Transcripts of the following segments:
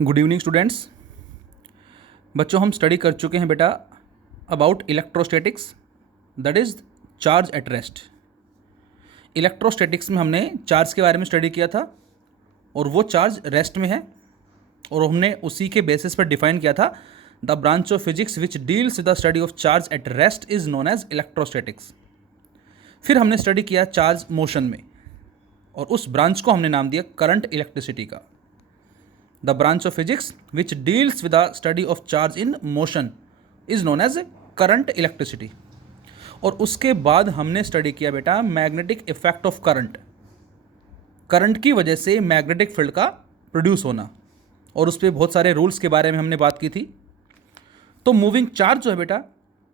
Good evening students. बच्चों, हम study कर चुके हैं बेटा about electrostatics, that is charge at rest. Electrostatics में हमने चार्ज के बारे में स्टडी किया था और वो चार्ज रेस्ट में है, और हमने उसी के बेसिस पर डिफाइन किया था the branch of physics which deals with the study of charge at rest is known as electrostatics. फिर हमने स्टडी किया चार्ज मोशन में, और उस ब्रांच को हमने नाम दिया करंट इलेक्ट्रिसिटी का। The branch of physics which deals with the study of charge in motion is known as current electricity। और उसके बाद हमने स्टडी किया बेटा magnetic effect of current, current की वजह से मैग्नेटिक फील्ड का प्रोड्यूस होना, और उस पर बहुत सारे रूल्स के बारे में हमने बात की थी। तो मूविंग चार्ज जो है बेटा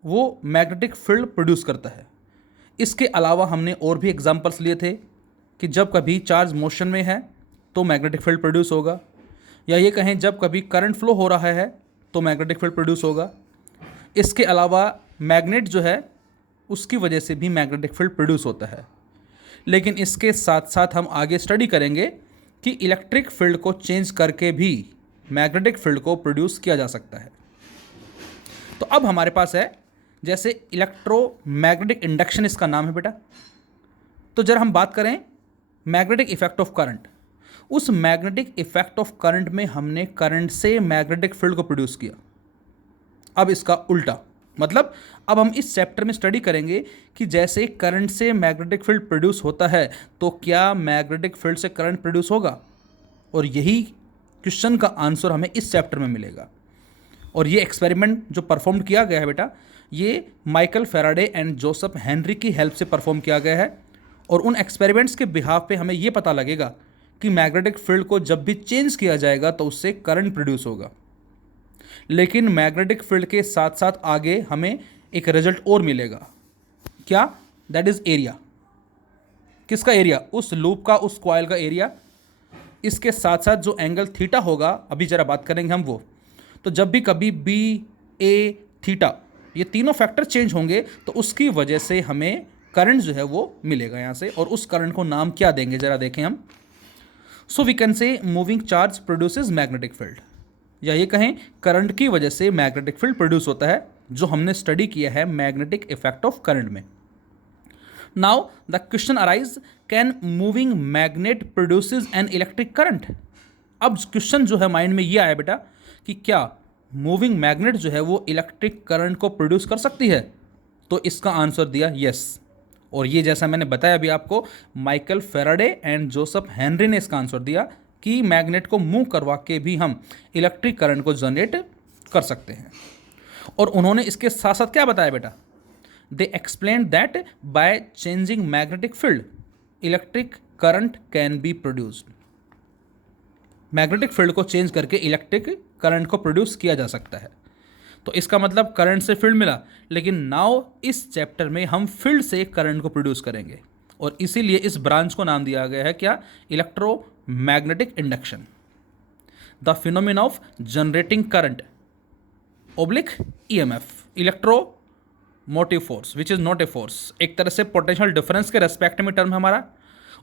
वो मैग्नेटिक फील्ड प्रोड्यूस करता है। इसके अलावा हमने और भी एग्जांपल्स लिए थे कि जब कभी चार्ज मोशन में है तो मैग्नेटिक फील्ड प्रोड्यूस होगा, या ये कहें जब कभी करंट फ्लो हो रहा है तो मैग्नेटिक फील्ड प्रोड्यूस होगा। इसके अलावा मैग्नेट जो है उसकी वजह से भी मैग्नेटिक फील्ड प्रोड्यूस होता है। लेकिन इसके साथ साथ हम आगे स्टडी करेंगे कि इलेक्ट्रिक फील्ड को चेंज करके भी मैग्नेटिक फील्ड को प्रोड्यूस किया जा सकता है। तो अब हमारे पास है जैसे इलेक्ट्रोमैग्नेटिक इंडक्शन, इसका नाम है बेटा। तो जरा हम बात करें मैग्नेटिक इफेक्ट ऑफ करंट। उस मैग्नेटिक इफेक्ट ऑफ करंट में हमने करंट से मैग्नेटिक फील्ड को प्रोड्यूस किया। अब इसका उल्टा मतलब अब हम इस चैप्टर में स्टडी करेंगे कि जैसे करंट से मैग्नेटिक फील्ड प्रोड्यूस होता है तो क्या मैग्नेटिक फील्ड से करंट प्रोड्यूस होगा, और यही क्वेश्चन का आंसर हमें इस चैप्टर में मिलेगा। और ये एक्सपेरिमेंट जो परफॉर्म किया गया है बेटा, ये Michael Faraday and Joseph Henry की हेल्प से परफॉर्म किया गया है, और उन एक्सपेरिमेंट्स के बिहाफ पे हमें ये पता लगेगा कि मैग्नेटिक फील्ड को जब भी चेंज किया जाएगा तो उससे करंट प्रोड्यूस होगा। लेकिन मैग्नेटिक फील्ड के साथ साथ आगे हमें एक रिजल्ट और मिलेगा, क्या? That is area. किसका एरिया? उस लूप का, उस कॉइल का एरिया। इसके साथ साथ जो एंगल थीटा होगा, अभी जरा बात करेंगे हम वो। तो जब भी कभी बी, ए, थीटा, ये तीनों फैक्टर चेंज होंगे तो उसकी वजह से हमें करंट जो है वो मिलेगा यहाँ से, और उस करंट को नाम क्या देंगे जरा देखें हम। So we can say moving charge produces magnetic field, या ये कहें करंट की वजह से मैग्नेटिक फील्ड प्रोड्यूस होता है, जो हमने स्टडी किया है मैग्नेटिक इफेक्ट ऑफ करंट में। Now the question arise, can moving magnet produces an electric current. अब क्वेश्चन जो है माइंड में ये आया बेटा कि क्या मूविंग मैग्नेट जो है वो इलेक्ट्रिक करंट को प्रोड्यूस कर सकती है। तो इसका आंसर दिया यस, और ये जैसा मैंने बताया अभी आपको, Michael Faraday and Joseph Henry ने इसका आंसर दिया कि मैग्नेट को मूव करवा के भी हम इलेक्ट्रिक करंट को जनरेट कर सकते हैं। और उन्होंने इसके साथ साथ क्या बताया बेटा, they explain that bye changing magnetic field electric current can be produced. Magnetic field को चेंज करके इलेक्ट्रिक करंट को प्रोड्यूस किया जा सकता है। तो इसका मतलब करंट से फील्ड मिला, लेकिन नाउ इस चैप्टर में हम फील्ड से करंट को प्रोड्यूस करेंगे, और इसीलिए इस ब्रांच को नाम दिया गया है क्या? Electromagnetic induction. The phenomena of generating current oblique EMF, electro motive force which is not a force. एक तरह से पोटेंशियल डिफरेंस के रेस्पेक्ट में टर्म है हमारा,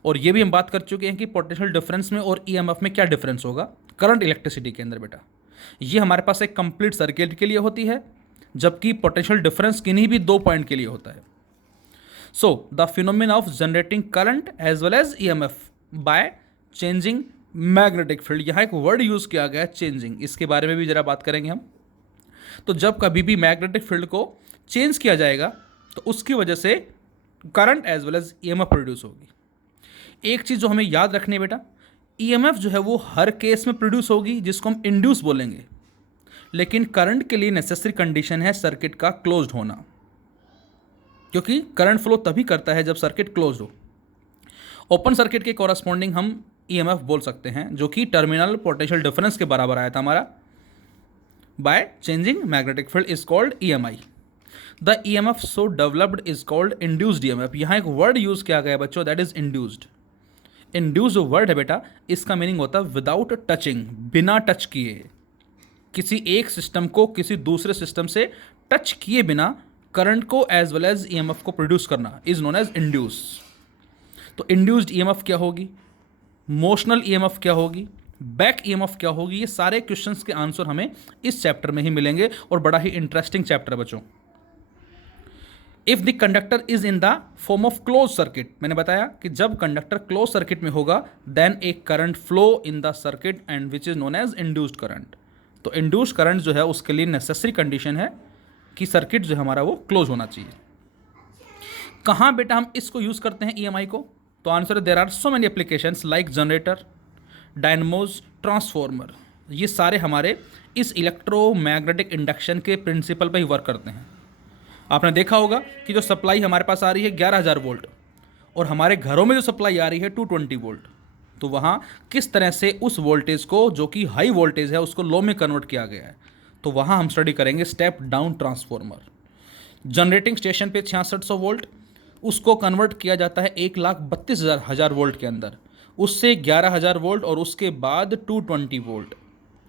और ये भी हम बात कर चुके हैं कि पोटेंशियल डिफरेंस में और ईएमएफ में क्या डिफरेंस होगा करंट इलेक्ट्रिसिटी के अंदर बेटा। ये हमारे पास एक कंप्लीट सर्किट के लिए होती है, जबकि पोटेंशियल डिफरेंस किन्हीं भी 2 पॉइंट के लिए होता है। So the phenomena of generating current as well as EMF by changing magnetic field. यहाँ एक वर्ड यूज किया गया है चेंजिंग, इसके बारे में भी जरा बात करेंगे हम। तो जब कभी भी मैग्नेटिक फील्ड को चेंज किया जाएगा तो उसकी वजह से current as well as EMF produce होगी। एक चीज़ जो हमें याद रखनी है बेटा, ईएमएफ जो है वो हर केस में प्रोड्यूस होगी, जिसको हम इंड्यूस बोलेंगे, लेकिन करंट के लिए नेसेसरी कंडीशन है सर्किट का क्लोज्ड होना, क्योंकि करंट फ्लो तभी करता है जब सर्किट क्लोज्ड हो। ओपन सर्किट के कॉरस्पॉन्डिंग हम ईएमएफ बोल सकते हैं, जो कि टर्मिनल पोटेंशियल डिफरेंस के बराबर आया था हमारा। Bye changing magnetic field is called EMI. The EMF so developed is called induced EMF. यहाँ एक वर्ड यूज किया गया है बच्चों, दैट इज इंड्यूस्ड। इंड्यूस जो वर्ड है बेटा, इसका मीनिंग होता है विदाउट टचिंग, बिना टच किए। किसी एक सिस्टम को किसी दूसरे सिस्टम से टच किए बिना करंट को एज वेल एज ईएमएफ को प्रोड्यूस करना इज नोन एज इंड्यूस। तो इंड्यूस्ड ईएमएफ क्या होगी, मोशनल ईएमएफ क्या होगी, बैक ईएमएफ क्या होगी, ये सारे क्वेश्चंस के आंसर हमें इस चैप्टर में ही मिलेंगे और बड़ा ही इंटरेस्टिंग चैप्टर है बच्चों। If the conductor is in the form of close circuit, मैंने बताया कि जब कंडक्टर क्लोज सर्किट में होगा then a current flow in the circuit and which is known as induced current. तो इंड्यूस्ड करंट जो है उसके लिए नेसेसरी कंडीशन है कि सर्किट जो है हमारा वो क्लोज होना चाहिए। कहाँ बेटा हम इसको यूज करते हैं ईएमआई को, तो आंसर है there are so many applications like generator, dynamos, transformer, ये सारे हमारे इस इलेक्ट्रोमैग्नेटिक इंडक्शन के प्रिंसिपल पे ही वर्क करते हैं। आपने देखा होगा कि जो सप्लाई हमारे पास आ रही है 11,000 वोल्ट और हमारे घरों में जो सप्लाई आ रही है 220 वोल्ट, तो वहाँ किस तरह से उस वोल्टेज को जो कि हाई वोल्टेज है उसको लो में कन्वर्ट किया गया है, तो वहाँ हम स्टडी करेंगे step down transformer. Generating station पे 6600 वोल्ट, उसको कन्वर्ट किया जाता है 1,32,000 वोल्ट के अंदर, उससे 11,000 वोल्ट और उसके बाद 220 वोल्ट।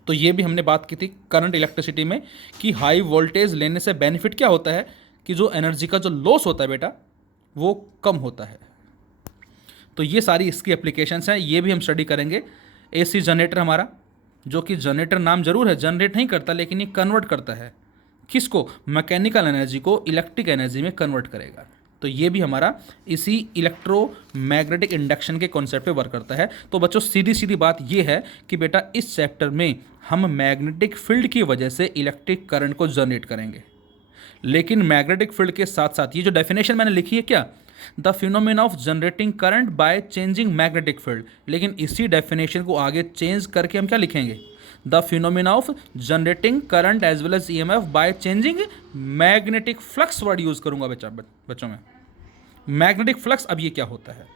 तो ये भी हमने बात की थी करंट इलेक्ट्रिसिटी में कि हाई वोल्टेज लेने से बेनिफिट क्या होता है कि जो एनर्जी का जो लॉस होता है बेटा वो कम होता है। तो ये सारी इसकी एप्लीकेशंस हैं, ये भी हम स्टडी करेंगे। एसी जनरेटर हमारा, जो कि जनरेटर नाम जरूर है, जनरेट नहीं करता लेकिन ये कन्वर्ट करता है किसको, मैकेनिकल एनर्जी को इलेक्ट्रिक एनर्जी में कन्वर्ट करेगा। तो ये भी हमारा इसी इलेक्ट्रोमैग्नेटिक इंडक्शन के कॉन्सेप्ट पे वर्क करता है। तो बच्चों सीधी सीधी बात ये है कि बेटा इस चैप्टर में हम मैग्नेटिक फील्ड की वजह से इलेक्ट्रिक करंट को जनरेट करेंगे, लेकिन मैग्नेटिक फील्ड के साथ साथ ये जो डेफिनेशन मैंने लिखी है क्या, the phenomena of generating current by changing magnetic field, लेकिन इसी डेफिनेशन को आगे चेंज करके हम क्या लिखेंगे, the phenomena of generating current as well as EMF by changing magnetic flux word use करूंगा बच्चों में। मैग्नेटिक फ्लक्स अब ये क्या होता है,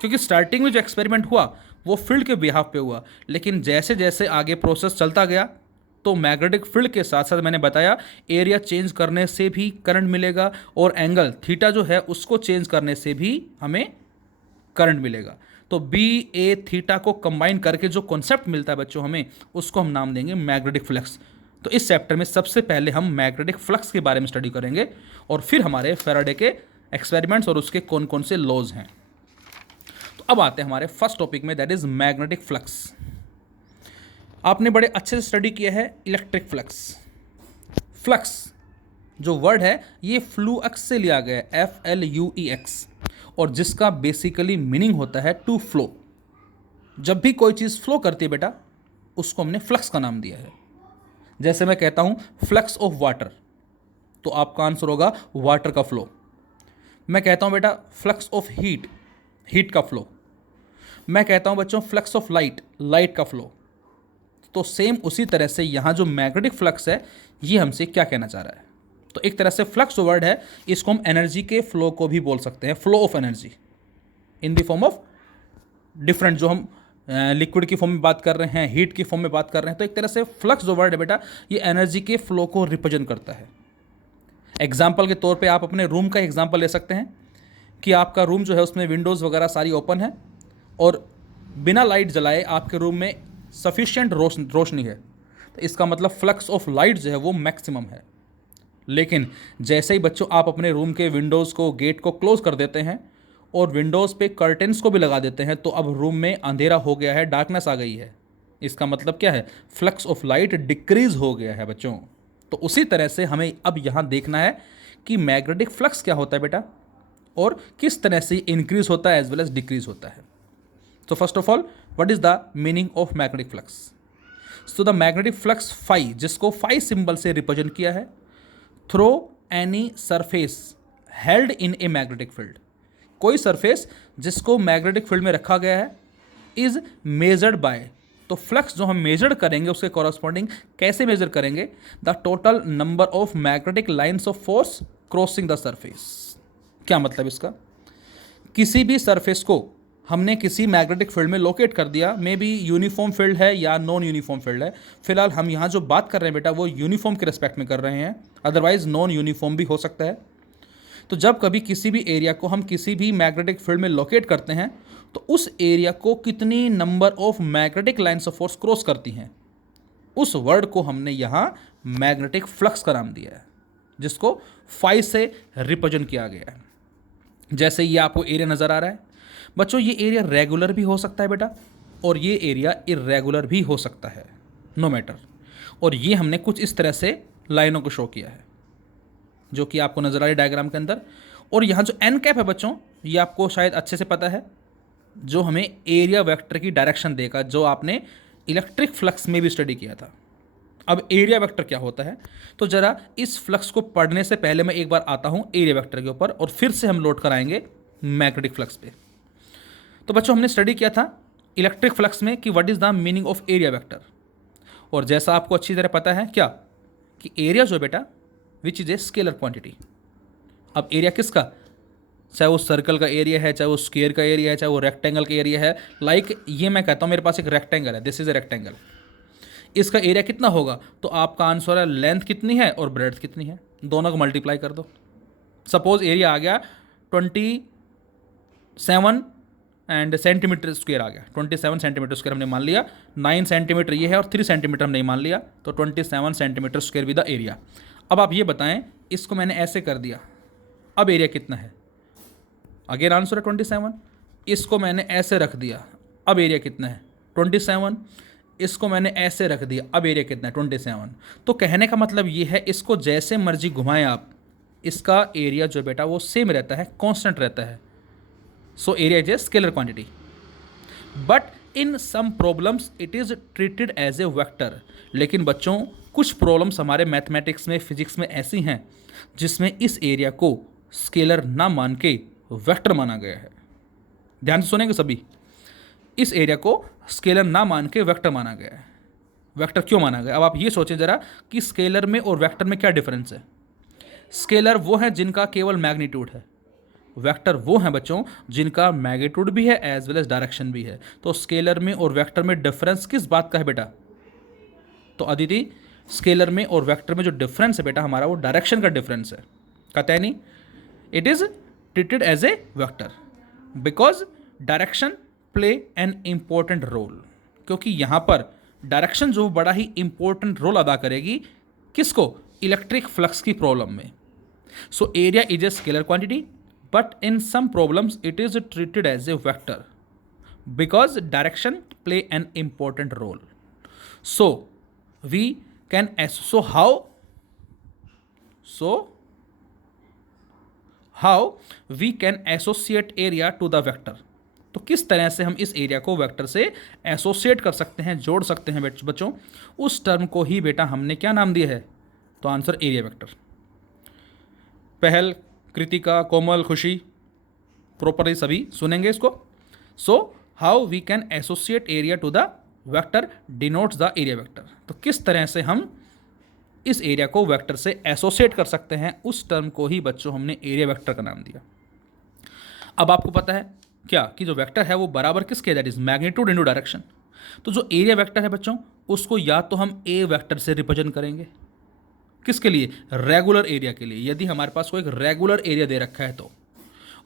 क्योंकि स्टार्टिंग में जो एक्सपेरिमेंट हुआ वो फील्ड के बिहाफ पे हुआ, लेकिन जैसे जैसे आगे प्रोसेस चलता गया तो मैग्नेटिक फील्ड के साथ साथ मैंने बताया एरिया चेंज करने से भी करंट मिलेगा और एंगल थीटा जो है उसको चेंज करने से भी हमें करंट मिलेगा। तो बी ए थीटा को कंबाइन करके जो कॉन्सेप्ट मिलता है बच्चों हमें, उसको हम नाम देंगे मैग्नेटिक फ्लक्स। तो इस चैप्टर में सबसे पहले हम मैग्नेटिक फ्लक्स के बारे में स्टडी करेंगे और फिर हमारे फैराडे के एक्सपेरिमेंट्स और उसके कौन कौन से लॉज हैं। तो अब आते हैं हमारे फर्स्ट टॉपिक में, दैट इज मैग्नेटिक फ्लक्स। आपने बड़े अच्छे से स्टडी किया है इलेक्ट्रिक फ्लक्स। फ्लक्स जो वर्ड है ये फ्लूअक्स से लिया गया है, FLUEX, और जिसका बेसिकली मीनिंग होता है टू फ्लो। जब भी कोई चीज़ फ्लो करती है बेटा उसको हमने फ्लक्स का नाम दिया है। जैसे मैं कहता हूँ फ्लक्स ऑफ वाटर, तो आपका आंसर होगा वाटर का फ्लो। मैं कहता हूँ बेटा फ्लक्स ऑफ हीट, हीट का फ्लो। मैं कहता हूँ बच्चों फ्लक्स ऑफ लाइट, लाइट का फ्लो। तो सेम उसी तरह से यहाँ जो मैग्नेटिक फ्लक्स है ये हमसे क्या कहना चाह रहा है, तो एक तरह से फ्लक्स वर्ड है, इसको हम एनर्जी के फ्लो को भी बोल सकते हैं, flow of energy in the form of different, जो हम लिक्विड की फॉर्म में बात कर रहे हैं, हीट की फॉर्म में बात कर रहे हैं। तो एक तरह से फ्लक्स जो वर्ड है बेटा ये एनर्जी के फ्लो को रिप्रेजेंट करता है। एग्जाम्पल के तौर पे आप अपने रूम का एग्जाम्पल ले सकते हैं कि आपका रूम जो है उसमें विंडोज़ वगैरह सारी ओपन है और बिना लाइट जलाए आपके रूम में सफिशिएंट रोशनी है, तो इसका मतलब फ्लक्स ऑफ लाइट जो है वो मैक्सिमम है। लेकिन जैसे ही बच्चों आप अपने रूम के विंडोज़ को, गेट को क्लोज कर देते हैं और विंडोज़ पे कर्टेंस को भी लगा देते हैं, तो अब रूम में अंधेरा हो गया है, डार्कनेस आ गई है। इसका मतलब क्या है, फ्लक्स ऑफ लाइट डिक्रीज हो गया है बच्चों। तो उसी तरह से हमें अब यहाँ देखना है कि मैग्नेटिक फ्लक्स क्या होता है बेटा और किस तरह से इंक्रीज होता है एज वेल एज डिक्रीज होता है। तो first of all what is the meaning of magnetic flux. So the magnetic flux phi, जिसको फाई सिंबल से रिप्रेजेंट किया है, through any surface held in a magnetic field, कोई सरफेस जिसको magnetic field में रखा गया है, इज मेजर्ड बाय, तो फ्लक्स जो हम मेजर करेंगे उसके कॉरस्पॉन्डिंग कैसे मेजर करेंगे, the total number of magnetic lines of force crossing the surface. क्या मतलब इसका, किसी भी सरफेस को हमने किसी मैग्नेटिक फील्ड में लोकेट कर दिया, मे बी यूनिफॉर्म फील्ड है या नॉन यूनिफॉर्म फील्ड है। फिलहाल हम यहाँ जो बात कर रहे हैं बेटा वो यूनिफॉर्म के रिस्पेक्ट में कर रहे हैं, अदरवाइज नॉन यूनिफॉर्म भी हो सकता है। तो जब कभी किसी भी एरिया को हम किसी भी मैग्नेटिक फील्ड में लोकेट करते हैं तो उस एरिया को कितनी number of magnetic lines of force cross करती हैं, उस वर्ड को हमने यहाँ मैग्नेटिक फ्लक्स का नाम दिया है, जिसको फाई से रिप्रेजेंट किया गया है। जैसे ये आपको एरिया नज़र आ रहा है बच्चों, ये एरिया रेगुलर भी हो सकता है बेटा, और ये एरिया इरेगुलर भी हो सकता है, नो मैटर। और ये हमने कुछ इस तरह से लाइनों को शो किया है जो कि आपको नजर आ रही है डायग्राम के अंदर। और यहाँ जो एन कैप है बच्चों, ये आपको शायद अच्छे से पता है, जो हमें एरिया वेक्टर की डायरेक्शन देगा, जो आपने इलेक्ट्रिक फ्लक्स में भी स्टडी किया था। अब एरिया वेक्टर क्या होता है, तो जरा इस फ्लक्स को पढ़ने से पहले मैं एक बार आता हूं एरिया वेक्टर के ऊपर और फिर से हम लोड कराएंगे मैग्नेटिक फ्लक्स पे। तो बच्चों हमने स्टडी किया था इलेक्ट्रिक फ्लक्स में कि what is the meaning of area vector. और जैसा आपको अच्छी तरह पता है क्या, कि एरिया जो बेटा which is a scalar quantity. अब एरिया किसका, चाहे वो सर्कल का एरिया है, चाहे वो स्क्वायर का एरिया है, चाहे वो रेक्टेंगल का एरिया है। लाइक ये मैं कहता हूँ मेरे पास एक रेक्टेंगल है, दिस इज ए रेक्टेंगल, इसका एरिया कितना होगा, तो आपका आंसर है लेंथ कितनी है और ब्रेड्थ कितनी है, दोनों को मल्टीप्लाई कर दो। सपोज एरिया आ गया 27 एंड सेंटीमीटर स्क्वायर आ गया, 27 सेंटीमीटर स्क्वायर हमने मान लिया, 9 सेंटीमीटर ये है और 3 सेंटीमीटर हमने मान लिया, तो 27 centimetre square with the area. अब आप ये बताएं, इसको मैंने ऐसे कर दिया, अब एरिया कितना है, अगेन आंसर है 27। इसको मैंने ऐसे रख दिया, अब एरिया कितना है 27। इसको मैंने ऐसे रख दिया, अब एरिया कितना है 27। तो कहने का मतलब ये है, इसको जैसे मर्जी घुमाएं आप, इसका एरिया जो बेटा वो सेम रहता है, कांस्टेंट रहता है। So area is a scalar quantity, but in some problems it is treated as a vector. लेकिन बच्चों कुछ प्रॉब्लम्स हमारे मैथमेटिक्स में, फिजिक्स में ऐसी हैं जिसमें इस एरिया को स्केलर ना मान के वेक्टर माना गया है। ध्यान से सुनेंगे सभी, इस एरिया को स्केलर ना मान के वेक्टर माना गया है। वेक्टर क्यों माना गया, अब आप ये सोचें जरा कि स्केलर में और वेक्टर में क्या डिफरेंस है। स्केलर वो है जिनका केवल मैग्नीट्यूड है, वेक्टर वो हैं बच्चों जिनका मैग्नीट्यूड भी है एज वेल एज डायरेक्शन भी है। तो स्केलर में और वेक्टर में डिफरेंस किस बात का है बेटा, तो अदिति स्केलर में और वेक्टर में जो डिफरेंस है बेटा हमारा, वो डायरेक्शन का डिफरेंस है। कहते हैं नहीं, it is treated as a vector because direction play an important role, क्योंकि यहां पर डायरेक्शन जो बड़ा ही इंपॉर्टेंट रोल अदा करेगी, किसको, इलेक्ट्रिक फ्लक्स की प्रॉब्लम में। सो area is a scalar quantity, but in some problems it is treated as a vector because direction play an important role. So we can how we can associate area to the vector. तो किस तरह से हम इस area को vector से associate कर सकते हैं, जोड़ सकते हैं बच्चों। उस टर्म को ही बेटा हमने क्या नाम दिया है, तो आंसर एरिया वेक्टर। पहल, कृतिका, कोमल, खुशी प्रॉपरली सभी सुनेंगे इसको। So how we can associate area to the vector denotes the area vector. तो किस तरह से हम इस एरिया को वेक्टर से एसोसिएट कर सकते हैं, उस टर्म को ही बच्चों हमने एरिया वेक्टर का नाम दिया। अब आपको पता है क्या कि जो वेक्टर है वो बराबर किसके, that is magnitude into direction. तो जो एरिया वेक्टर है बच्चों, उसको या तो हम ए वेक्टर से रिप्रेजेंट करेंगे, किसके लिए, रेगुलर एरिया के लिए। यदि हमारे पास कोई एक रेगुलर एरिया दे रखा है तो,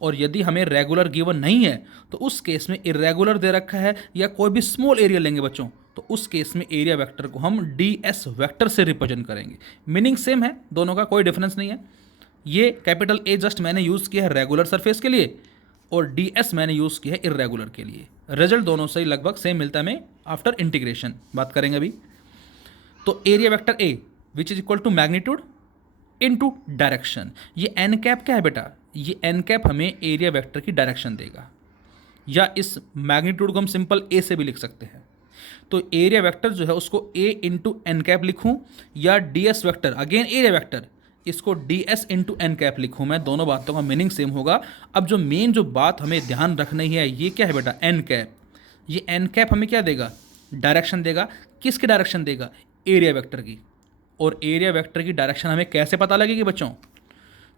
और यदि हमें रेगुलर गिवन नहीं है तो उस केस में इरेगुलर दे रखा है या कोई भी स्मॉल एरिया लेंगे बच्चों, तो उस केस में एरिया वेक्टर को हम ds वेक्टर से रिप्रेजेंट करेंगे। मीनिंग सेम है दोनों का, कोई डिफरेंस नहीं है। ये कैपिटल A जस्ट मैंने यूज़ किया है रेगुलर सरफेस के लिए और ds मैंने यूज़ किया है इरेगुलर के लिए। रिजल्ट दोनों से लगभग सेम मिलता है हमें आफ्टर इंटीग्रेशन, बात करेंगे अभी। तो area vector A which is equal to magnitude into direction. ये एन कैप क्या है बेटा, ये एन कैप हमें एरिया वेक्टर की डायरेक्शन देगा, या इस मैग्नीट्यूड को हम सिंपल ए से भी लिख सकते हैं। तो एरिया वेक्टर जो है उसको ए इंटू एन कैप लिखूँ, या D S vector again area vector, इसको D S into N cap लिखूँ मैं, दोनों बातों का मीनिंग सेम होगा। अब जो मेन जो बात हमें ध्यान रखनी है, ये क्या है बेटा, एन कैप। ये एन कैप हमें क्या देगा, डायरेक्शन देगा। किसकी डायरेक्शन देगा, एरिया वेक्टर की। और एरिया वेक्टर की डायरेक्शन हमें कैसे पता लगेगी बच्चों,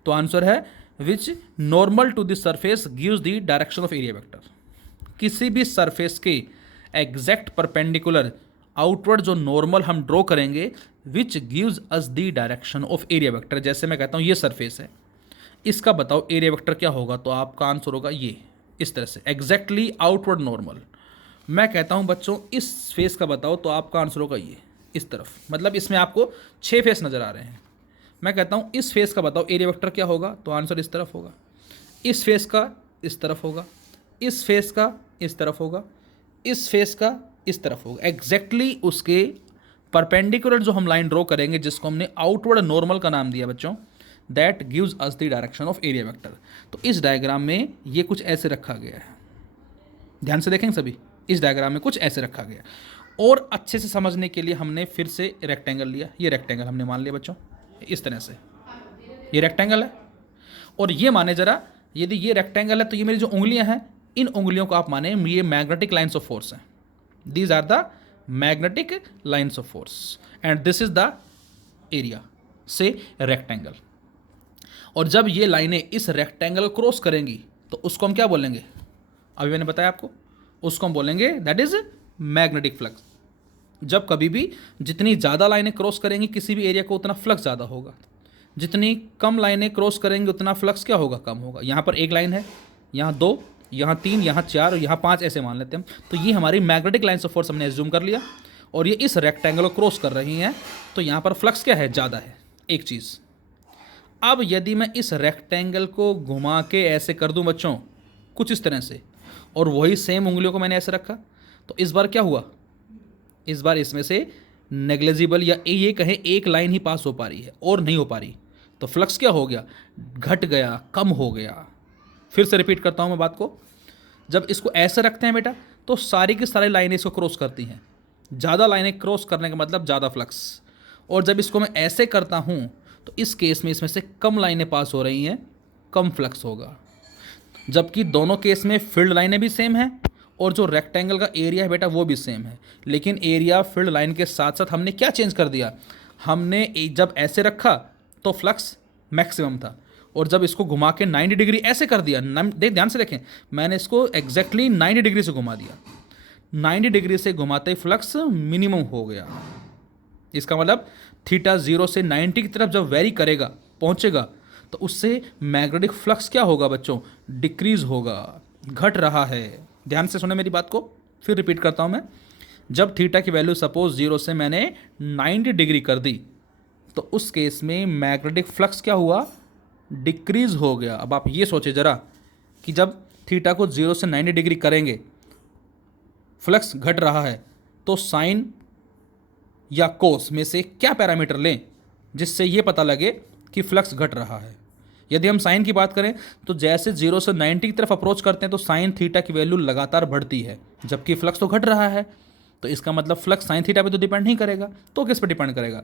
तो आंसर है which normal to the surface gives the direction of area vector. किसी भी सरफेस के एग्जैक्ट परपेंडिकुलर आउटवर्ड जो नॉर्मल हम ड्रॉ करेंगे, which gives us the direction of area vector. जैसे मैं कहता हूँ ये सरफेस है, इसका बताओ एरिया वेक्टर क्या होगा, तो आपका आंसर होगा ये, इस तरह से एग्जैक्टली आउटवर्ड नॉर्मल। मैं कहता हूँ बच्चों इस फेस का बताओ, तो आपका आंसर होगा ये, इस तरफ। मतलब इसमें आपको 6 फेस नज़र आ रहे हैं। मैं कहता हूँ इस फेस का बताओ एरिया वेक्टर क्या होगा, तो आंसर इस तरफ होगा। इस फेस का इस तरफ होगा, इस फेस का इस तरफ होगा, इस फेस का इस तरफ होगा, एग्जैक्टली उसके परपेंडिकुलर जो हम लाइन ड्रॉ करेंगे, जिसको हमने आउटवर्ड नॉर्मल का नाम दिया बच्चों, that gives us the direction of area vector. तो इस डायग्राम में ये कुछ ऐसे रखा गया है, ध्यान से देखेंगे सभी, इस डायग्राम में कुछ ऐसे रखा गया। और अच्छे से समझने के लिए हमने फिर से रेक्टेंगल लिया, ये रेक्टेंगल हमने मान लिया बच्चों इस तरह से, ये रेक्टेंगल है। और ये माने जरा, यदि ये रेक्टेंगल है तो ये मेरी जो उंगलियां हैं, इन उंगलियों को आप माने ये मैग्नेटिक लाइन्स ऑफ फोर्स हैं, these are the magnetic lines of force and this is the area say rectangle. और जब ये लाइनें इस रेक्टेंगल को क्रॉस करेंगी तो उसको हम क्या बोलेंगे, अभी मैंने बताया आपको, उसको हम बोलेंगे दैट इज मैग्नेटिक फ्लक्स। जब कभी भी जितनी ज़्यादा लाइनें क्रॉस करेंगी किसी भी एरिया को, उतना फ्लक्स ज़्यादा होगा, जितनी कम लाइनें क्रॉस करेंगे उतना फ्लक्स क्या होगा, कम होगा। यहाँ पर एक लाइन है, यहाँ दो, यहाँ तीन, यहाँ चार और यहाँ पाँच, ऐसे मान लेते हैं हम। तो ये हमारी मैग्नेटिक लाइन्स ऑफ फोर्स हमने एज्यूम कर लिया, और ये इस रेक्टेंगल को क्रॉस कर रही हैं, तो यहाँ पर फ्लक्स क्या है, ज़्यादा है, एक चीज़। अब यदि मैं इस रेक्टेंगल को घुमा के ऐसे कर दूं बच्चों, कुछ इस तरह से, और वही सेम उंगलियों को मैंने ऐसे रखा, तो इस बार क्या हुआ, इस बार इसमें से नेग्लिजिबल या ये कहें एक लाइन ही पास हो पा रही है और नहीं हो पा रही, तो फ्लक्स क्या हो गया, घट गया, कम हो गया। फिर से रिपीट करता हूँ मैं बात को, जब इसको ऐसे रखते हैं बेटा तो सारी की सारी लाइनें इसको क्रॉस करती हैं, ज़्यादा लाइनें क्रॉस करने का मतलब ज़्यादा फ्लक्स। और जब इसको मैं ऐसे करता हूँ तो इस केस में इसमें से कम लाइनें पास हो रही हैं, कम फ्लक्स होगा। जबकि दोनों केस में फील्ड लाइनें भी सेम हैं और जो रेक्टेंगल का एरिया है बेटा वो भी सेम है, लेकिन एरिया फील्ड लाइन के साथ साथ हमने क्या चेंज कर दिया, हमने जब ऐसे रखा तो फ्लक्स मैक्सिमम था, और जब इसको घुमा के 90 डिग्री ऐसे कर दिया, ध्यान से देखें, मैंने इसको एग्जैक्टली 90 डिग्री से घुमा दिया, 90 डिग्री से घुमाते ही फ्लक्स मिनिमम हो गया। इसका मतलब थीटा 0 से 90 की तरफ जब वेरी करेगा, पहुंचेगा, तो उससे मैग्नेटिक फ्लक्स क्या होगा बच्चों, डिक्रीज होगा, घट रहा है। ध्यान से सुने मेरी बात को, फिर रिपीट करता हूं मैं। जब थीटा की वैल्यू सपोज 0 से मैंने 90 डिग्री कर दी, तो उस केस में मैग्नेटिक फ्लक्स क्या हुआ, डिक्रीज हो गया। अब आप ये सोचे जरा कि जब थीटा को 0 से 90 डिग्री करेंगे, फ्लक्स घट रहा है, तो साइन या कोस में से क्या पैरामीटर लें जिससे ये पता लगे कि फ्लक्स घट रहा है। यदि हम साइन की बात करें तो जैसे 0 से 90 की तरफ अप्रोच करते हैं तो साइन थीटा की वैल्यू लगातार बढ़ती है, जबकि फ्लक्स तो घट रहा है, तो इसका मतलब फ्लक्स साइन थीटा पे तो डिपेंड नहीं करेगा, तो किस पे डिपेंड करेगा।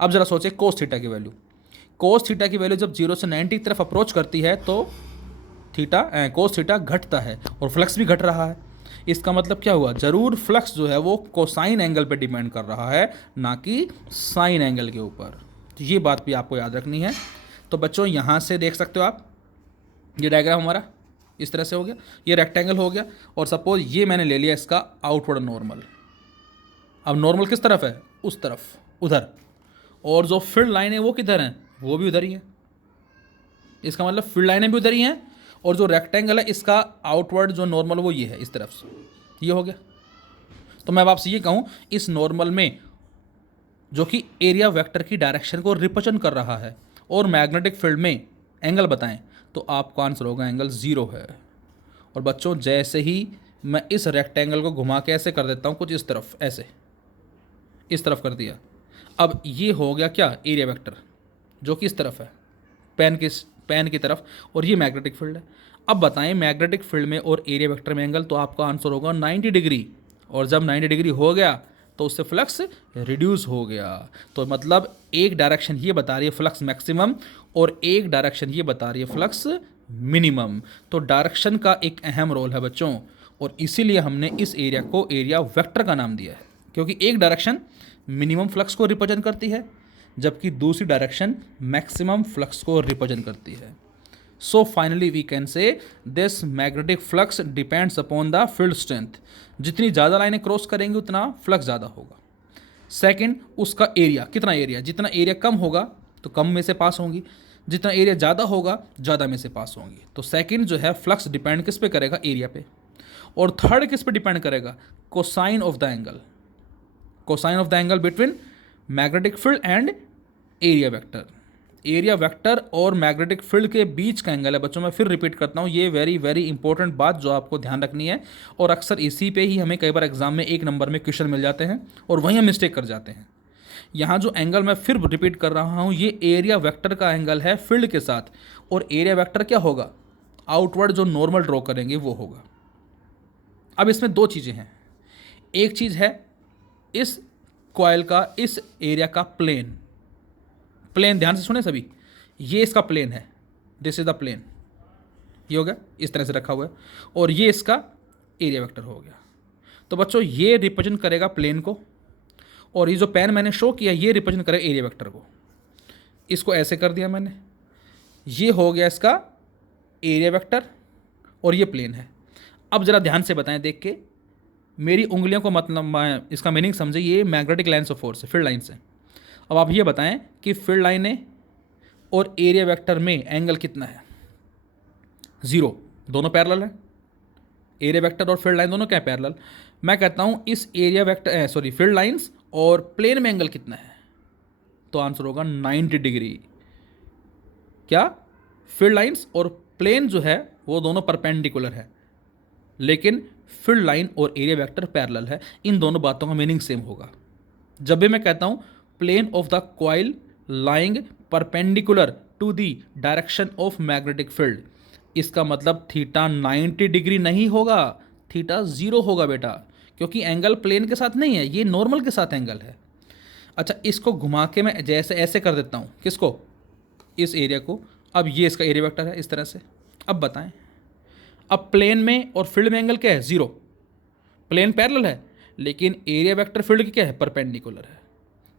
अब जरा सोचे कोस थीटा की वैल्यू, कोस थीटा की वैल्यू जब 0 से 90 की तरफ अप्रोच करती है तो कोस थीटा घटता है और फ्लक्स भी घट रहा है। इसका मतलब क्या हुआ, जरूर फ्लक्स जो है वो कोसाइन एंगल पे डिपेंड कर रहा है, ना कि साइन एंगल के ऊपर। तो ये बात भी आपको याद रखनी है। तो बच्चों यहाँ से देख सकते हो आप, ये डायग्राम हमारा इस तरह से हो गया, ये रेक्टेंगल हो गया, और सपोज ये मैंने ले लिया इसका आउटवर्ड नॉर्मल। अब नॉर्मल किस तरफ है, उस तरफ, उधर, और जो फील्ड लाइन है वो किधर है, वो भी उधर ही है। इसका मतलब फील्ड लाइनें भी उधर ही हैं, और जो रेक्टेंगल है इसका आउटवर्ड जो नॉर्मल वो ये है, इस तरफ से, ये हो गया। तो मैं अब आपसे ये कहूँ, इस नॉर्मल में जो कि एरिया वेक्टर की डायरेक्शन को रिप्रेजेंट कर रहा है और मैग्नेटिक फील्ड में एंगल बताएं, तो आपका आंसर होगा एंगल 0 है। और बच्चों जैसे ही मैं इस रेक्टेंगल को घुमा के ऐसे कर देता हूँ कुछ इस तरफ, ऐसे इस तरफ कर दिया, अब ये हो गया क्या, एरिया वेक्टर, जो कि इस तरफ है, पेन की तरफ, और ये मैग्नेटिक फील्ड है। अब बताएं मैग्नेटिक फील्ड में और एरिया वेक्टर में एंगल, तो आपका आंसर होगा 90 डिग्री, और जब 90 डिग्री हो गया तो उससे फ्लक्स रिड्यूस हो गया। तो मतलब एक डायरेक्शन ये बता रही है फ्लक्स मैक्सिमम, और एक डायरेक्शन ये बता रही है फ्लक्स मिनिमम। तो डायरेक्शन का एक अहम रोल है बच्चों, और इसीलिए हमने इस एरिया को एरिया वेक्टर का नाम दिया है, क्योंकि एक डायरेक्शन मिनिमम फ्लक्स को रिप्रेजेंट करती है, जबकि दूसरी डायरेक्शन मैक्सिमम फ्लक्स को रिप्रेजेंट करती है। So finally we can say this magnetic flux depends upon the field strength. जितनी ज़्यादा लाइनें क्रॉस करेंगी उतना फ्लक्स ज़्यादा होगा। सेकंड, उसका एरिया, कितना एरिया, जितना एरिया कम होगा तो कम में से पास होंगी, जितना एरिया ज़्यादा होगा ज़्यादा में से पास होंगी। तो सेकंड जो है फ्लक्स डिपेंड किस पे करेगा, एरिया पे। और थर्ड किस पे डिपेंड करेगा, cosine of the angle, cosine of the angle between magnetic field and area vector. Area vector और मैग्नेटिक फील्ड के बीच का एंगल है बच्चों। मैं फिर रिपीट करता हूँ, ये वेरी वेरी इंपॉर्टेंट बात जो आपको ध्यान रखनी है, और अक्सर इसी पे ही हमें कई बार एग्जाम में 1 नंबर में क्वेश्चन मिल जाते हैं और वहीं हम मिस्टेक कर जाते हैं। यहाँ जो एंगल मैं फिर रिपीट कर रहा हूँ, ये एरिया वेक्टर का एंगल है फील्ड के साथ, और एरिया वेक्टर क्या होगा, आउटवर्ड जो नॉर्मल ड्रॉ करेंगे वो होगा। अब इसमें 2 चीज़ें हैं, एक चीज़ है इस कॉइल का, इस एरिया का प्लेन, प्लेन ध्यान से सुने सभी, ये इसका प्लेन है, दिस इज द प्लेन, ये हो गया इस तरह से रखा हुआ है, और ये इसका एरिया वेक्टर हो गया। तो बच्चों ये रिप्रेजेंट करेगा प्लेन को, और ये जो पेन मैंने शो किया ये रिप्रेजेंट करेगा एरिया वेक्टर को। इसको ऐसे कर दिया मैंने, ये हो गया इसका एरिया वेक्टर और ये प्लेन है। अब ज़रा ध्यान से बताएं देख के, मेरी उंगलियों को मतलब इसका मीनिंग समझे, ये मैग्नेटिक लाइन्स ऑफ फोर्स है, फील्ड लाइन से। अब आप ये बताएं कि फील्ड लाइनें और एरिया वेक्टर में एंगल कितना है, 0, दोनों पैरेलल है। एरिया वेक्टर और फील्ड लाइन दोनों क्या है, पैरेलल। मैं कहता हूँ इस एरिया वेक्टर फील्ड लाइन्स और प्लेन में एंगल कितना है, तो आंसर होगा 90 डिग्री। क्या, फील्ड लाइन्स और प्लेन जो है वो दोनों परपेंडिकुलर है, लेकिन फील्ड लाइन और एरिया वेक्टर पैरेलल है। इन दोनों बातों का मीनिंग सेम होगा। जब भी मैं कहता हूँ plane of the coil lying perpendicular to the direction of magnetic field, इसका मतलब थीटा 90 डिग्री नहीं होगा, थीटा 0 होगा बेटा, क्योंकि एंगल प्लेन के साथ नहीं है, ये नॉर्मल के साथ एंगल है। अच्छा, इसको घुमा के मैं जैसे ऐसे कर देता हूँ, किसको, इस एरिया को। अब ये इसका एरिया वेक्टर है इस तरह से। अब बताएं, अब प्लेन में और फील्ड में एंगल क्या है, 0, प्लेन पैरेलल है, लेकिन एरिया वेक्टर फील्ड की क्या है, परपेंडिकुलर है।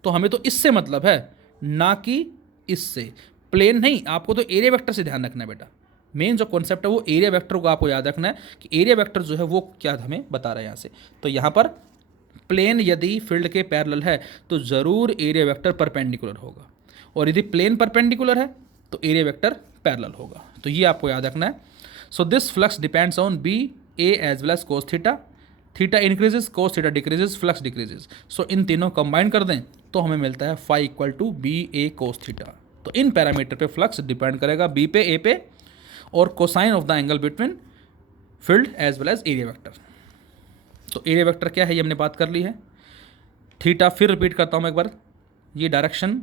तो हमें तो इससे मतलब है, ना कि इससे। प्लेन नहीं, आपको तो एरिया वेक्टर से ध्यान रखना है बेटा। मेन जो कॉन्सेप्ट है वो एरिया वेक्टर को आपको याद रखना है कि एरिया वेक्टर जो है वो क्या हमें बता रहा है यहाँ से। तो यहाँ पर प्लेन यदि फील्ड के पैरेलल है तो ज़रूर एरिया वेक्टर परपेंडिकुलर होगा, और यदि प्लेन परपेंडिकुलर है तो एरिया वेक्टर पैरेलल होगा। तो ये आपको याद रखना है। So this flux depends on B A as well as cos theta, theta increases cos theta decreases, flux decreases. So इन तीनों कंबाइन कर दें तो हमें मिलता है phi equal to B A cos theta. तो इन पैरामीटर पे फ्लक्स डिपेंड करेगा बी पे, ए पे, और cosine of the angle between field as well as area vector. तो एरिया वेक्टर क्या है ये हमने बात कर ली है। थीटा फिर रिपीट करता हूँ मैं एक बार, ये डायरेक्शन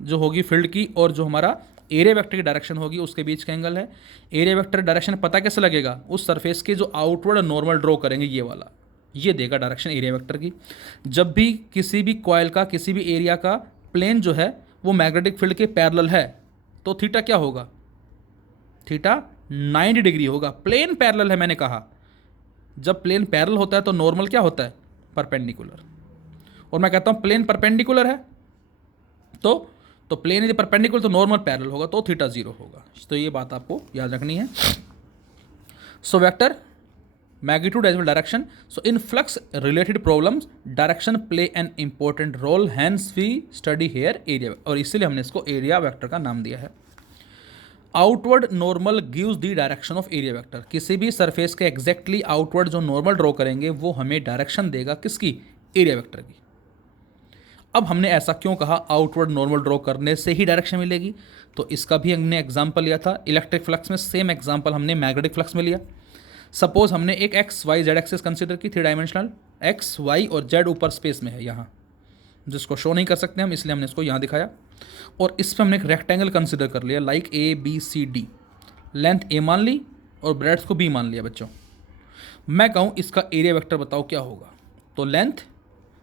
जो होगी फील्ड की और जो हमारा एरिया वेक्टर की डायरेक्शन होगी उसके बीच का एंगल है। एरिया वेक्टर डायरेक्शन पता कैसे लगेगा, उस सरफेस के जो आउटवर्ड नॉर्मल ड्रॉ करेंगे ये वाला, ये देगा डायरेक्शन एरिया वेक्टर की। जब भी किसी भी कॉइल का किसी भी एरिया का प्लेन जो है वो मैग्नेटिक फील्ड के पैरेलल है तो थीटा क्या होगा, थीटा 90 डिग्री होगा। प्लेन पैरेलल है मैंने कहा, जब प्लेन पैरेलल होता है तो नॉर्मल क्या होता है, परपेंडिकुलर। और मैं कहता हूँ प्लेन परपेंडिकुलर है तो प्लेन यदि परपेंडिकुलर तो नॉर्मल पैरेलल होगा, तो थीटा 0 होगा। तो ये बात आपको याद रखनी है। So vector magnitude as well direction. So in flux related problems direction play an important role, hence we study here area, और इसीलिए हमने इसको एरिया वेक्टर का नाम दिया है। Outward normal gives the direction of area vector, किसी भी सरफेस के एग्जैक्टली आउटवर्ड जो नॉर्मल ड्रॉ करेंगे वो हमें डायरेक्शन देगा, किसकी, एरिया वेक्टर की। अब हमने ऐसा क्यों कहा, आउटवर्ड नॉर्मल ड्रॉ करने से ही डायरेक्शन मिलेगी, तो इसका भी हमने एग्जांपल लिया था इलेक्ट्रिक फ्लक्स में, सेम एग्जांपल हमने मैग्नेटिक फ्लक्स में लिया। सपोज हमने एक X Y Z axis consider की, 3 डायमेंशनल, एक्स वाई और जेड ऊपर स्पेस में है यहाँ, जिसको शो नहीं कर सकते हम, इसलिए हमने इसको यहाँ दिखाया। और इस पर हमने एक रेक्टेंगल कंसिडर कर लिया, like A B C D, length A मान ली और ब्रेड्थ को बी मान लिया। बच्चों मैं कहूँ इसका एरिया वेक्टर बताओ क्या होगा, तो लेंथ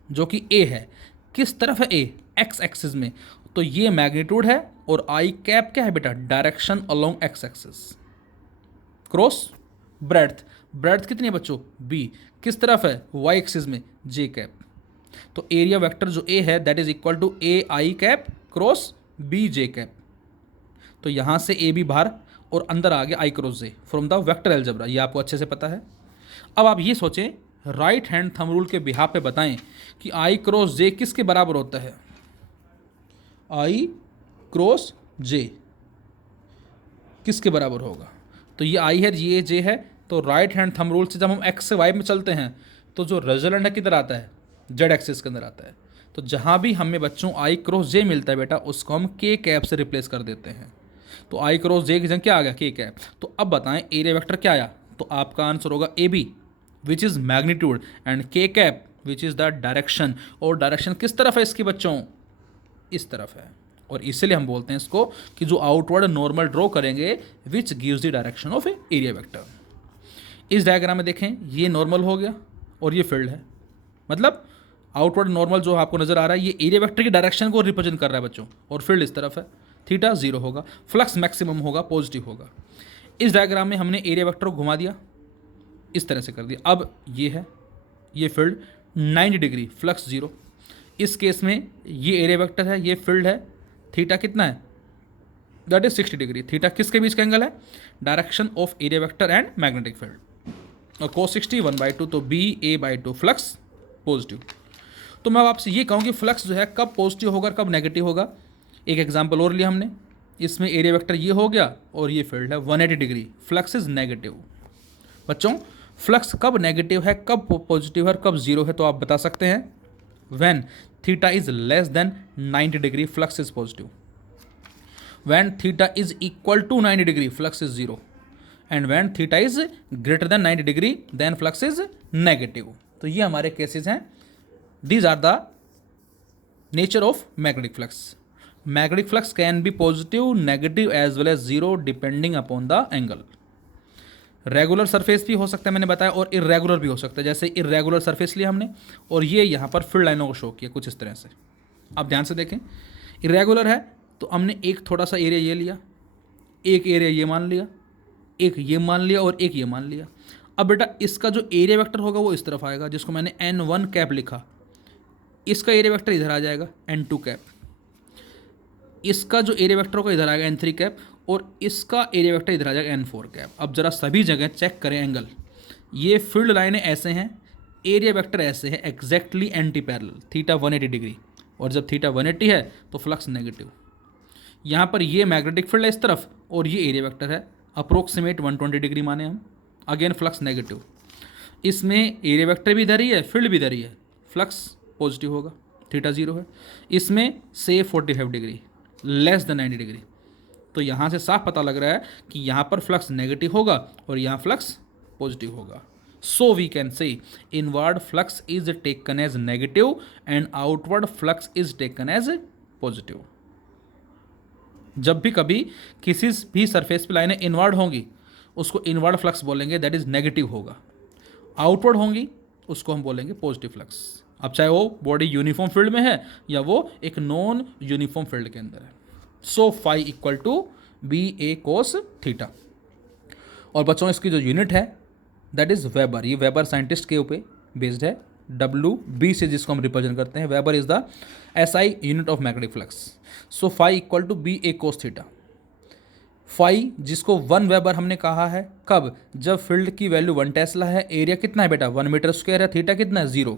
जो कि ए है, किस तरफ है ए, एक्स एक्सिस में, तो ये मैग्नीट्यूड है, और आई कैप क्या है बेटा, direction along x axis, cross breadth, breadth कितनी है बच्चों, बी, किस तरफ है, वाई एक्सिस में, जे कैप। तो एरिया वेक्टर जो ए है that is equal to A I cap cross B J cap. तो यहाँ से ए बी बाहर और अंदर आ गया I cross J from the vector algebra, ये आपको अच्छे से पता है। अब आप ये सोचें, राइट हैंड थंब रूल के बिहाफ पे बताएं कि आई क्रॉस जे किसके बराबर होता है, आई क्रॉस जे किसके बराबर होगा, तो ये आई है, ये जे है। तो राइट हैंड थंब रूल से जब हम एक्स से वाई में चलते हैं तो जो रिजल्टेंट है किधर आता है, जेड एक्सिस के अंदर आता है। तो जहाँ भी हमें बच्चों आई क्रॉस जे मिलता है बेटा, उसको हम के कैप से रिप्लेस कर देते हैं। तो आई क्रॉस जे की जगह क्या आ गया, के कैप। तो अब बताएं एरिया वेक्टर क्या आया, तो आपका आंसर होगा A B which is magnitude, and K cap which is the direction. और डायरेक्शन किस तरफ है इसकी बच्चों, इस तरफ है। और इसलिए हम बोलते हैं इसको कि जो आउटवर्ड नॉर्मल ड्रॉ करेंगे which gives the direction of area vector. इस डायग्राम में देखें, ये नॉर्मल हो गया और ये फील्ड है, मतलब आउटवर्ड नॉर्मल जो आपको नजर आ रहा है ये एरिया वेक्टर की डायरेक्शन को रिप्रेजेंट कर रहा है बच्चों, और फील्ड इस तरफ है। थीटा 0 होगा, फ्लक्स मैक्सिमम होगा, पॉजिटिव होगा। इस डायग्राम में हमने एरिया वेक्टर को घुमा दिया, इस तरह से कर दिया। अब ये है, ये फील्ड 90 डिग्री, फ्लक्स 0। इस केस में ये एरिया वेक्टर है, ये फील्ड है, थीटा कितना है, दैट इज 60 डिग्री। थीटा किसके बीच का एंगल है, direction of area vector and magnetic field. और cos 60 1/2, तो BA/2 फ्लक्स पॉजिटिव। तो मैं अब आपसे ये कहूँ कि फ्लक्स जो है कब पॉजिटिव होगा और कब नेगेटिव होगा। एक एग्जांपल और लिया हमने, इसमें एरिया वेक्टर ये हो गया और ये फील्ड है 180 डिग्री, फ्लक्स इज नेगेटिव। बच्चों फ्लक्स कब नेगेटिव है, कब पॉजिटिव है और कब जीरो है, तो आप बता सकते हैं, when theta is less than 90 degree flux is positive, when theta is equal to 90 degree flux is zero, and when theta is greater than 90 degree then flux is negative. तो ये हमारे केसेस हैं। These are the nature of magnetic flux. Magnetic flux can be positive, negative as well as zero depending upon the angle. Regular surface भी हो सकता है मैंने बताया, और इरेगुलर भी हो सकता है। जैसे इरेगुलर सरफेस लिया हमने और ये यहाँ पर फील्ड लाइनों को शो किया कुछ इस तरह से। आप ध्यान से देखें, इरेगुलर है तो हमने एक थोड़ा सा एरिया ये लिया, एक एरिया ये मान लिया, एक ये मान लिया और एक ये मान लिया। अब बेटा इसका जो एरिया वेक्टर होगा वो इस तरफ आएगा, जिसको मैंने N1 कैप लिखा। इसका एरिया वेक्टर इधर आ जाएगा N2 कैप, इसका जो एरिया वेक्टर होगा इधर आएगा N3 कैप, और इसका एरिया वेक्टर इधर आ जाएगा N4 कैप। अब जरा सभी जगह चेक करें एंगल, ये फील्ड लाइनें ऐसे हैं, एरिया वेक्टर ऐसे है, exactly anti parallel, theta 180 degree, और जब थीटा 180 है तो फ्लक्स नेगेटिव। यहाँ पर ये मैग्नेटिक फील्ड है इस तरफ और ये एरिया वेक्टर है, अप्रोक्सीमेट 120 डिग्री माने हम, अगेन फ्लक्स नेगेटिव। इसमें एरिया वेक्टर भी इधर ही है, फील्ड भी इधर ही है, फ्लक्स पॉजिटिव होगा, थीटा 0 है। इसमें से 45 डिग्री, लेस देन 90 डिग्री। तो यहाँ से साफ पता लग रहा है कि यहाँ पर फ्लक्स नेगेटिव होगा और यहाँ फ्लक्स पॉजिटिव होगा। So we can say inward flux is taken as negative and outward flux is taken as positive. जब भी कभी किसी भी सरफेस पे लाइनें इनवर्ड होंगी उसको इनवर्ड फ्लक्स बोलेंगे, दैट इज नेगेटिव होगा। आउटवर्ड होंगी उसको हम बोलेंगे पॉजिटिव फ्लक्स। अब चाहे वो बॉडी यूनिफॉर्म फील्ड में है या वो एक नॉन यूनिफॉर्म फील्ड के अंदर है। So phi equal to BA cos theta. और बच्चों इसकी जो यूनिट है दैट इज वेबर, ये वेबर साइंटिस्ट के ऊपर बेस्ड है, WB से जिसको हम रिप्रेजेंट करते हैं। Weber is the SI unit of magnetic flux. So phi equal to BA cos theta. Phi जिसको 1 वेबर हमने कहा है, कब, जब फील्ड की वैल्यू 1 टेस्ला है, एरिया कितना है बेटा 1 मीटर स्क्वायर है, थीटा कितना है 0।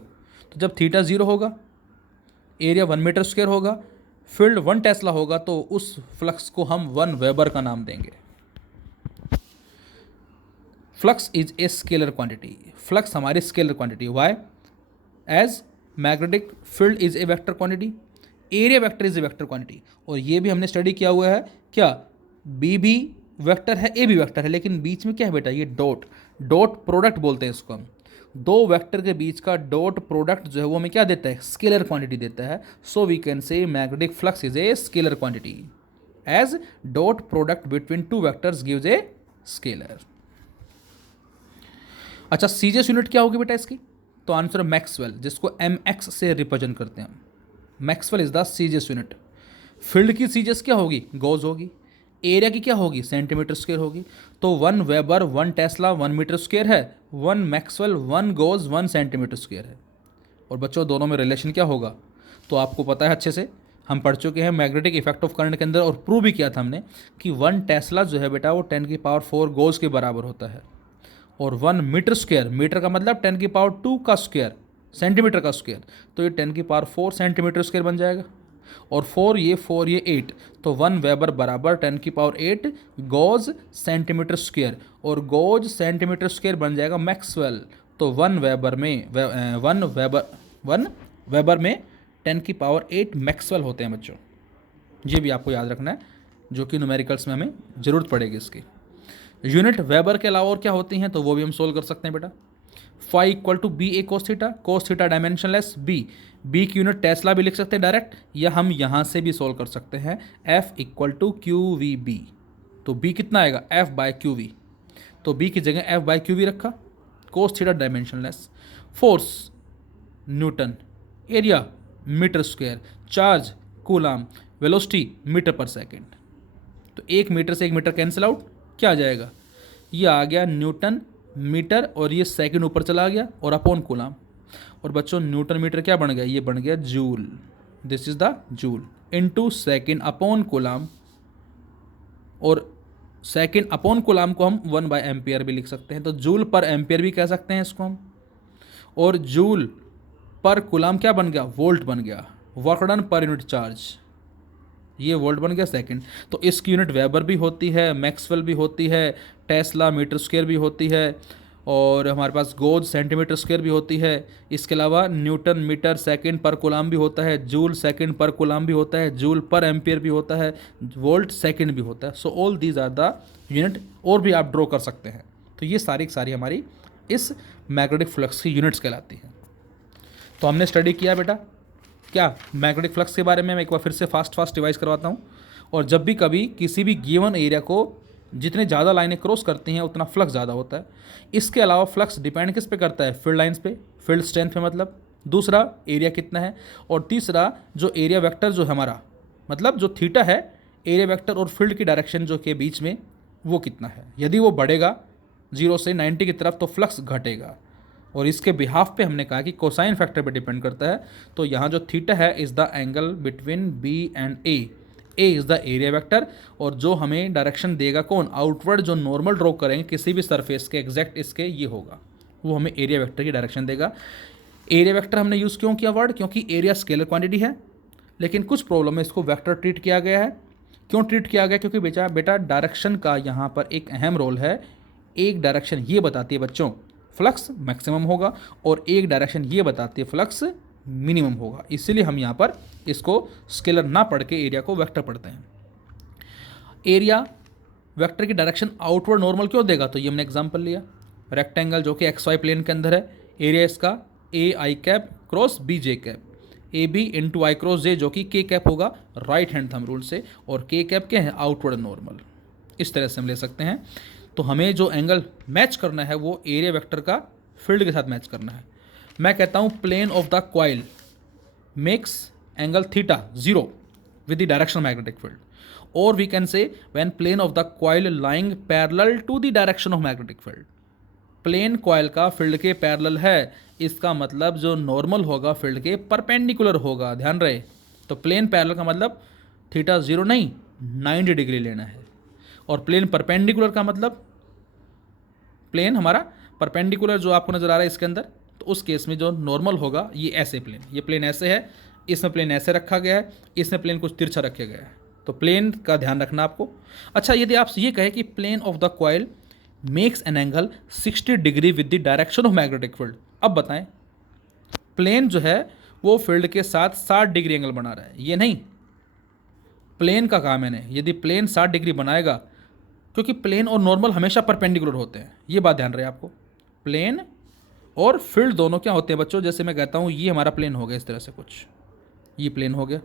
तो जब थीटा 0 होगा, एरिया 1 मीटर स्क्वायर होगा, फील्ड 1 टेस्ला होगा, तो उस फ्लक्स को हम 1 वेबर का नाम देंगे। Flux is a scalar quantity, flux हमारी scalar quantity, why, as magnetic field is a vector quantity, area vector is a vector quantity. और ये भी हमने स्टडी किया हुआ है, क्या बी भी वेक्टर है, ए भी वेक्टर है, लेकिन बीच में क्या है बेटा, ये डॉट, डॉट प्रोडक्ट बोलते हैं इसको हम। दो वेक्टर के बीच का डॉट प्रोडक्ट जो है वो हमें क्या देता है, स्केलर क्वांटिटी देता है। So we can say magnetic flux is a scalar quantity as dot product between two vectors gives a scalar. अच्छा सीजीएस यूनिट क्या होगी बेटा इसकी, तो आंसर मैक्सवेल, जिसको MX से रिप्रेजेंट करते हैं। Maxwell is the CGS unit. Field की सीजीएस क्या होगी, गॉस होगी। एरिया की क्या होगी, सेंटीमीटर स्क्वायर होगी। तो 1 वेबर 1 टेस्ला 1 मीटर स्क्वायर है, 1 मैक्सवेल 1 गॉस 1 सेंटीमीटर स्क्वायर है। और बच्चों दोनों में रिलेशन क्या होगा, तो आपको पता है अच्छे से, हम पढ़ चुके हैं मैग्नेटिक इफेक्ट ऑफ करंट के अंदर, और प्रूव भी किया था हमने कि 1 टेस्ला जो है बेटा वो 10⁴ गॉस के बराबर होता है, और 1 मीटर स्क्वायर, मीटर का मतलब 10⁻² का स्क्वायर, सेंटीमीटर का स्क्वायर, तो ये 10⁴ सेंटीमीटर स्क्वायर बन जाएगा। और 4 ये 8, तो 1 वेबर बराबर 10⁸ गॉज सेंटीमीटर स्क्वायर, और गॉज सेंटीमीटर स्क्वायर बन जाएगा मैक्सवेल। तो 1 वेबर में 1 वेबर में 10⁸ मैक्सवेल होते हैं बच्चों। ये भी आपको याद रखना है, जो कि न्यूमेरिकल्स में हमें ज़रूरत पड़ेगी इसकी। यूनिट वेबर के अलावा और क्या होती हैं, तो वो भी हम सोल्व कर सकते हैं बेटा। Phi equal to B A cos theta dimensionless B की यूनिट टेस्ला भी लिख सकते हैं डायरेक्ट, या हम यहाँ से भी सोल्व कर सकते हैं F equal to Q V B. तो बी कितना आएगा, एफ बाय क्यू वी, तो बी की जगह एफ बाय क्यू वी रखा, cos theta dimensionless, force newton, area metre square, charge coulomb, velocity metre per second. तो 1 मीटर से 1 metre cancel out, क्या आ जाएगा, ये आ गया न्यूटन मीटर और ये सेकंड ऊपर चला गया और अपॉन कूलाम। और बच्चों न्यूटन मीटर क्या बन गया, ये बन गया joule, this is the joule into second upon coulomb. और सेकंड अपॉन कूलाम को हम 1/एम्पियर भी लिख सकते हैं, तो जूल पर एम्पियर भी कह सकते हैं इसको हम। और जूल पर कूलाम क्या बन गया, वोल्ट बन गया, work done per unit charge, ये वोल्ट बन गया सेकंड। तो इसकी यूनिट वेबर भी होती है, मैक्सवेल भी होती है, टेस्ला मीटर स्क्वायर भी होती है, और हमारे पास गोज सेंटीमीटर स्क्वायर भी होती है। इसके अलावा न्यूटन मीटर सेकंड पर कूलाम भी होता है, जूल सेकंड पर कूलाम भी होता है, जूल पर एम्पियर भी होता है, वोल्ट सेकंड भी होता है। So all these are the unit, और भी आप ड्रॉ कर सकते हैं। तो ये सारी की सारी हमारी इस मैग्नेटिक फ्लक्स की यूनिट्स कहलाती हैं। तो हमने स्टडी किया बेटा क्या मैग्नेटिक फ्लक्स के बारे में। मैं एक बार फिर से फास्ट रिवाइज करवाता हूँ। और जब भी कभी किसी भी गिवन एरिया को जितने ज़्यादा लाइनें क्रॉस करती हैं उतना फ्लक्स ज़्यादा होता है। इसके अलावा फ्लक्स डिपेंड किस पे करता है, फील्ड लाइंस पे, फील्ड स्ट्रेंथ पे, मतलब दूसरा एरिया कितना है, और तीसरा जो एरिया वेक्टर जो हमारा मतलब जो थीटा है, एरिया वेक्टर और फील्ड की डायरेक्शन जो के बीच में वो कितना है। यदि वो बढ़ेगा 0 से 90 की तरफ तो फ्लक्स घटेगा। और इसके बिहाफ पे हमने कहा कि कोसाइन फैक्टर पे डिपेंड करता है। तो यहाँ जो थीटा है is the angle between B and A is the area vector, और जो हमें डायरेक्शन देगा कौन, आउटवर्ड जो नॉर्मल ड्रॉ करेंगे किसी भी सरफेस के एग्जैक्ट इसके ये होगा, वो हमें एरिया वेक्टर की डायरेक्शन देगा। एरिया वेक्टर हमने यूज़ क्यों किया वर्ड, क्योंकि एरिया स्केलर क्वांटिटी है, लेकिन कुछ प्रॉब्लम में इसको वेक्टर ट्रीट किया गया है। क्यों ट्रीट किया गया, क्योंकि बेटा डायरेक्शन का यहाँ पर एक अहम रोल है। एक डायरेक्शन ये बताती है बच्चों फ्लक्स मैक्सिमम होगा, और एक डायरेक्शन ये बताती है फ्लक्स मिनिमम होगा। इसीलिए हम यहाँ पर इसको स्केलर ना पढ़ के एरिया को वेक्टर पढ़ते हैं। एरिया वेक्टर की डायरेक्शन आउटवर्ड नॉर्मल क्यों देगा, तो ये हमने एग्जांपल लिया, रेक्टेंगल जो कि XY प्लेन के अंदर है, एरिया इसका AI cap cross BJ cap, AB into I cross J जो कि K कैप होगा राइट हैंड थंब रूल से, और K कैप क्या है, आउटवर्ड नॉर्मल। इस तरह से हम ले सकते हैं। तो हमें जो एंगल मैच करना है वो एरिया वेक्टर का फील्ड के साथ मैच करना है। मैं कहता हूँ plane of the coil makes angle theta 0 with the direction magnetic field, और we can say when plane of the coil lying parallel to the direction of magnetic field. Plane coil का field के parallel है, इसका मतलब जो normal होगा field के perpendicular होगा, ध्यान रहे। तो प्लेन पैरेलल का मतलब थीटा 0 नहीं 90 डिग्री लेना है, और प्लेन परपेंडिकुलर का मतलब प्लेन हमारा परपेंडिकुलर जो आपको नज़र आ रहा है इसके अंदर, तो उस केस में जो नॉर्मल होगा ये ऐसे प्लेन, ये प्लेन ऐसे है, इसमें प्लेन ऐसे रखा गया है, इसमें प्लेन कुछ तिरछा रखा गया है। तो प्लेन का ध्यान रखना आपको। अच्छा, यदि आप ये कहें कि plane of the coil makes an angle 60 degree with the direction of magnetic field, अब बताएं प्लेन जो है वो फील्ड के साथ 60 डिग्री एंगल बना रहा है, ये नहीं प्लेन का कहा मैंने। यदि प्लेन 60 डिग्री बनाएगा, क्योंकि प्लेन और नॉर्मल हमेशा परपेंडिकुलर होते हैं, ये बात ध्यान रहे आपको। प्लेन और फील्ड दोनों क्या होते हैं बच्चों, जैसे मैं कहता हूँ ये हमारा प्लेन हो गया, इस तरह से कुछ ये प्लेन हो गया,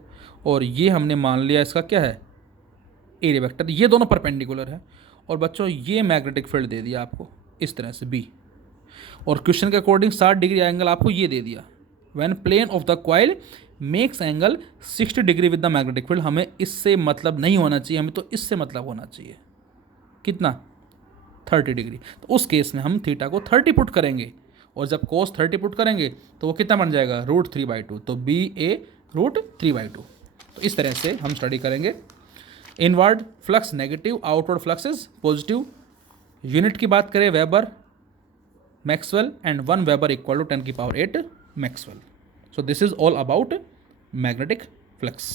और ये हमने मान लिया इसका क्या है, एरिया वेक्टर, ये दोनों परपेंडिकुलर है। और बच्चों ये मैग्नेटिक फील्ड दे दिया आपको इस तरह से B, और क्वेश्चन के अकॉर्डिंग 60 डिग्री एंगल आपको ये दे दिया। When plane of the coil makes angle 60 degree with the magnetic field, हमें इससे मतलब नहीं होना चाहिए, हमें तो इससे मतलब होना चाहिए, कितना 30 डिग्री। तो उस केस में हम थीटा को 30 पुट करेंगे, और जब कोस 30 पुट करेंगे तो वो कितना बन जाएगा, √3/2। तो BA √3/2। तो इस तरह से हम स्टडी करेंगे। Inward flux negative, outward flux is positive. Unit की बात करें weber maxwell, and 1 weber equal to 10⁸ maxwell. So this is all about magnetic flux.